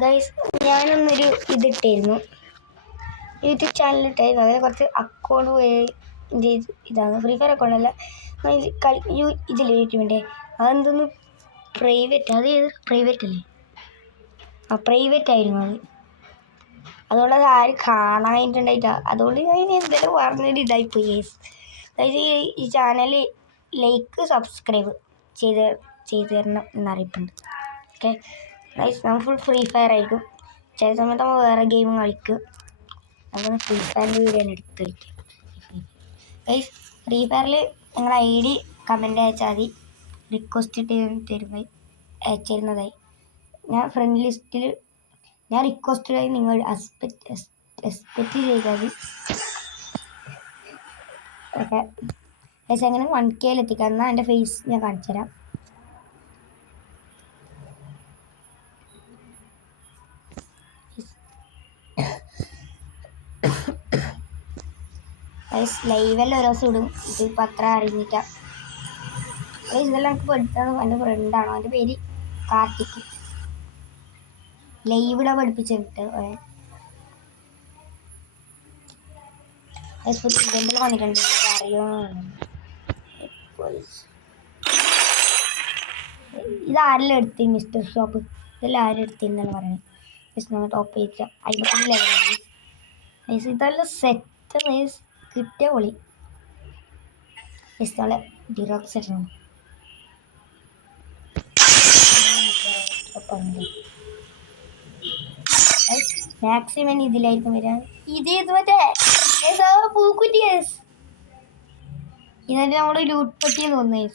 Guys ഞാനൊന്നൊരു ഇതിട്ടായിരുന്നു, YouTube ചാനലിട്ടായിരുന്നു. അതിൽ കുറച്ച് account ഇതാണ് ഫ്രീ ഫയർ അക്കൗണ്ടല്ല, ഇതില്ലേ യൂട്യൂബിൻ്റെ അതെന്തൊന്ന് പ്രൈവറ്റ്, അത് ഏത് പ്രൈവറ്റ് അല്ലേ? പ്രൈവറ്റ് ആയിരുന്നു അത്. അതുകൊണ്ട് അത് ആരും കാണാനായിട്ടുണ്ടായിട്ട, അതുകൊണ്ട് ഞാൻ എന്തെങ്കിലും പറഞ്ഞൊരു ഇതായിപ്പോയി ഗൈസ്. അതായത് ഈ ചാനൽ ലൈക്ക് സബ്സ്ക്രൈബ് ചെയ്ത് തരണം എന്നറിയിപ്പുണ്ട്. ഓക്കെ ഗൈസ്, നമ്മൾ ഫുൾ ഫ്രീ ഫയർ ആയിരിക്കും. ചില സമയത്ത് നമ്മൾ വേറെ ഗെയിമും കളിക്കും. അങ്ങനെ ഫ്രീ ഫയറിൻ്റെ വീഡിയോ എടുത്ത് വയ്ക്കും. ഗൈസ് ഫ്രീ ഫയറിൽ നിങ്ങളുടെ ID കമൻ്റ് അയച്ചാൽ മതി, റിക്വസ്റ്റ് അയച്ചിരുന്നതായി. ഞാൻ ഫ്രണ്ട് ലിസ്റ്റിൽ ഞാൻ റിക്വസ്റ്റായി നിങ്ങൾ എക്സ്പെക്റ്റ് ചെയ്താൽ മതി. ഓക്കെ ഗൈസ്, അങ്ങനെ 1K എത്തിക്കാം. എന്നാൽ എൻ്റെ ഫേസ് ഞാൻ കാണിച്ചു തരാം. ലൈവെല്ലാം ഓരോ ദിവസം ഇടും. ഇതിപ്പോൾ അത്ര അറിഞ്ഞിട്ടാ. ഇതെല്ലാം എനിക്ക് പഠിച്ചത് എൻ്റെ ഫ്രണ്ടാണോ, എൻ്റെ പേര് കാർത്തിക്. ലൈവിലാണ് പഠിപ്പിച്ചിട്ട് ഇതെന്തെങ്കിലും വന്നിട്ടുണ്ട്, അറിയോ? ഇതാരെല്ലാം എടുത്തി മിസ്റ്റർ ഷോപ്പ്, ഇതെല്ലാം ആരും എടുത്തിരുന്നാണ് പറയുന്നത്. നമ്മൾ ടോപ്പ് ചെയ്ത 50 ലെവലാണ്. ഇതെല്ലാം സെറ്റ് കിട്ടിയ പൊളി. നമ്മളെ ഡിറോക്സ് സെറ്റാണ്. മാക്സിമം ഇതിലായിരിക്കും വരാൻ. ഇത് മറ്റേ പൂക്കുറ്റി കേസ്, ഇന്നലെ നമ്മൾ ലൂട്ട് പറ്റിയെന്ന് തോന്നുന്നു.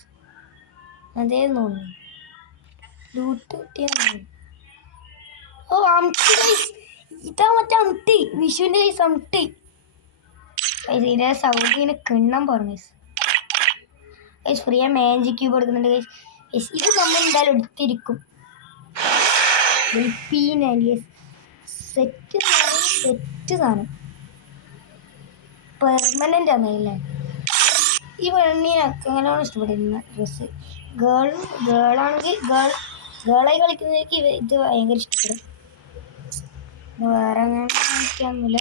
അതേ തോന്നുന്നു ലൂട്ട് പറ്റിയെന്ന്. ഓ അമിട്ടി ഗൈസ്, ഇതാ മറ്റേ അമിട്ടി, വിഷുവിൻ്റെ ഗൈസ് അമിട്ടി. ഇതിൻ്റെ സൗണ്ട് ഇങ്ങനെ കിണ്ണം പറഞ്ഞു ഗൈസ്. ഫ്രീ ആ മാജിക് ക്യൂബ് എടുക്കുന്നുണ്ട് ഗൈസ്. ഇത് നമ്മൾ എന്തായാലും എടുത്തിരിക്കും. സെറ്റ് സാധനം പെർമനൻ്റ് ആണല്ലേ. ഈ പെണ്ണിനൊക്കെ അങ്ങനെയാണ് ഇഷ്ടപ്പെട്ടിരുന്ന ഡ്രസ്സ്. ഗേളാണെങ്കിൽ ഗേളായി കളിക്കുന്നവർക്ക് ഇത് ഭയങ്കര ഇഷ്ടപ്പെടും. വേറെ അങ്ങനെ ഒന്നുമില്ല.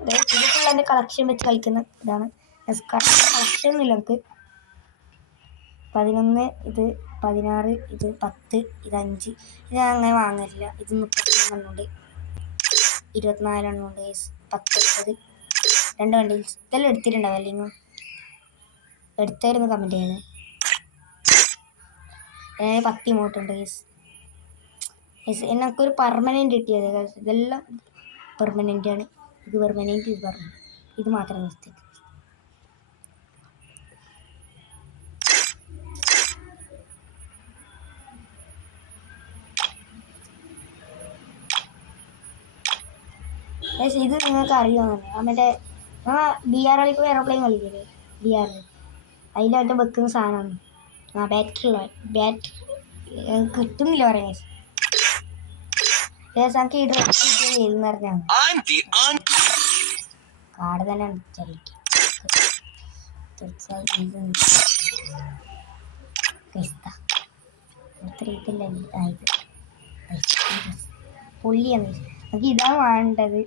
ഇതൊക്കെയുള്ള എൻ്റെ കളക്ഷൻ വെച്ച് കളിക്കുന്ന ഇതാണ്. കളക്ഷൻ ഒന്നുമില്ല നമുക്ക്. 11 ഇത് 16 ഇത് 10 ഇത് 5 ഇത് അങ്ങനെ വാങ്ങില്ല. ഇത് 31 എണ്ണമുണ്ട്, 24 എണ്ണമുണ്ട്, 19 2 വണ്ടിയിൽ. ഇതെല്ലാം എടുത്തിട്ടുണ്ടാവും അല്ലെങ്കിൽ എടുത്തായിരുന്നു കമൻറ്റ് ചെയ്യുന്നത്. 10 ഇമോട്ടുണ്ട് ഗൈസ്. എന്നൊക്കൊരു പെർമനൻ്റ് കിട്ടിയത് ഗൈസ്. ഇതെല്ലാം പെർമനൻ്റ് ആണ്. ഇത് പെർമനൻ്റ്, ഇത് പെർമനൻ്റ്, ഇത് മാത്രം മിസ്റ്റേക്ക്. ഇത് നിങ്ങൾക്ക് അറിയാമെന്ന്. മറ്റേ BR കളിക്കുമ്പോൾ എയറോപ്ലെയിൻ കളിക്കില്ലേ, BR അതിൻ്റെ മറ്റേ വെക്കുന്ന സാധനമാണ്. ബാറ്ററി കിട്ടുന്നില്ല പറയാൻ. നമുക്ക് ഇത് എന്ന് പറഞ്ഞാൽ കാട് തന്നെ പൊള്ളിയാണ്. നമുക്ക് ഇതാണ് വേണ്ടത്.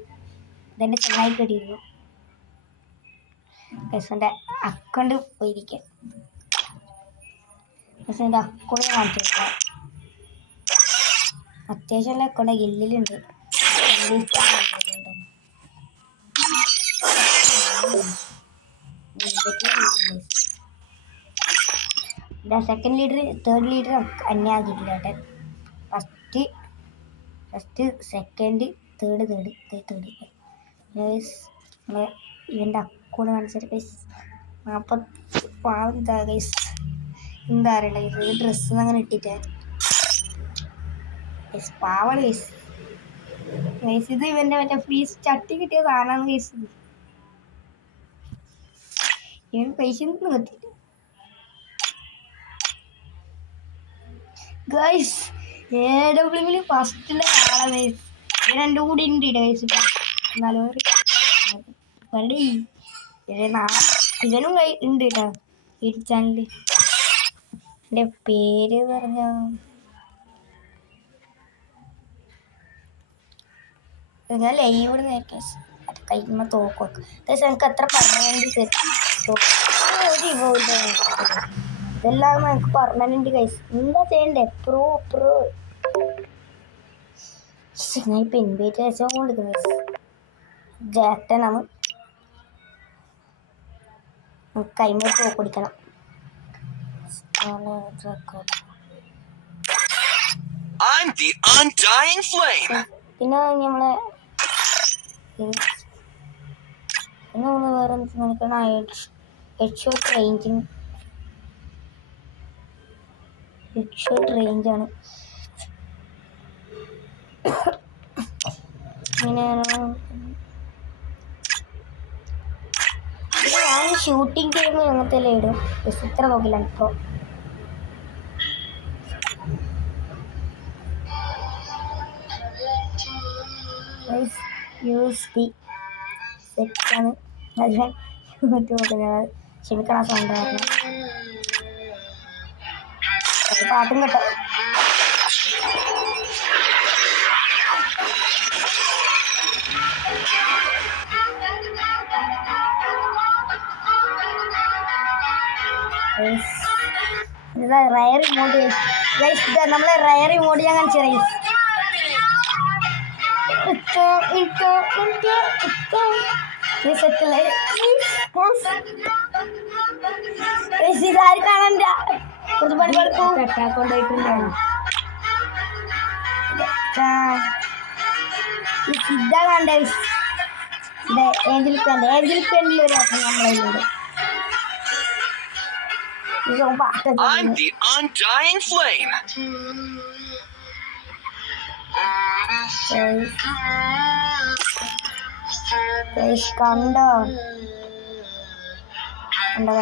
ഇതെൻ്റെ ചെന്നായി കെട്ടിയിരുന്നു. എൻ്റെ അക്കൗണ്ട് പോയിരിക്കാം. എൻ്റെ അക്കൗണ്ട് കാണിച്ചു കൊടുക്കാം. അത്യാവശ്യം നല്ല അക്കൗണ്ട് ഗില്ലിലുണ്ട്. സെക്കൻഡ് ലീഡർ തേർഡ് ലീഡർ അന്നെ ആക്കിയിട്ടില്ല കേട്ടെ. ഫസ്റ്റ് സെക്കൻഡ് തേർഡ് ഇവൻ്റെ അക്കൗണ്ട് കാണിച്ചിട്ട് ഗൈസ് 40 ഗൈസ്. എന്താ അറിയില്ല, ഇത് ഡ്രസ്സ് അങ്ങനെ ഇട്ടിട്ട് പാവള് ഗൈസ്. ഇത് ഇവൻ്റെ മറ്റേ ഫ്രീ ചട്ടി കിട്ടിയ സാധനമാണ് ഗൈസ്. ഇവൻ പൈസ ഒന്നും കത്തിട്ട് ഗൈസ്. AW ഫസ്റ്റിലെ ആളാണ് ഗൈസ്. രണ്ടും കൂടി ഉണ്ട് ഗൈസ്. എന്നാലും ഇവനും ഉണ്ട് കേട്ടോ ഈ ചാനലിൽ. എൻ്റെ പേര് പറഞ്ഞ ഞാൻ ലൈവ് നേരത്തെ അത് കഴിക്കുമ്പോൾ തോക്ക് വെക്കും. പക്ഷെ എനിക്ക് എത്ര പെർമനൻറ്റ് ഇതെല്ലാം എനിക്ക് പെർമനൻറ്റ് കൈസ് എന്താ ചെയ്യണ്ടേ? പ്രോ ഞാൻ ഇപ്പം ഇൻവൈറ്റ് വെച്ചാൽ കൊടുക്കുന്നത് ജേട്ടനാണ്. കൈമ തോക്ക് പിടിക്കണം. പിന്നെ നമ്മളെ വേറെ നോക്കണം. ഹെഡ്ഷോട്ട് റേഞ്ചാണ്. ഇങ്ങനെ ഞാൻ ഷൂട്ടിംഗ് ഗെയിം അങ്ങനത്തെ എല്ലാം ഇടും. ഇത്ര നോക്കില്ല ഇപ്പോൾ. സെറ്റാണ് അത് ഞാൻ നോക്കുന്നത്. ക്ഷമിക്കണം സൗണ്ട് കാരണം. പാട്ടും കേട്ടോ. റയർ ഇമോട്ട് നമ്മളെ റയർ ഇമോട്ട് ഞാൻ കാണിച്ചു റൈസ്. ഇതാരും കാണണ്ട. കുറച്ച് പണി കൊണ്ടുപോയിട്ടുണ്ടായിരുന്നു. ഇതാ കണ്ട ഏഞ്ചൽ പെന്നിൽ ഒരു നമ്മളതിലുണ്ട്. I'm the undying flame. കണ്ടോ കണ്ടോ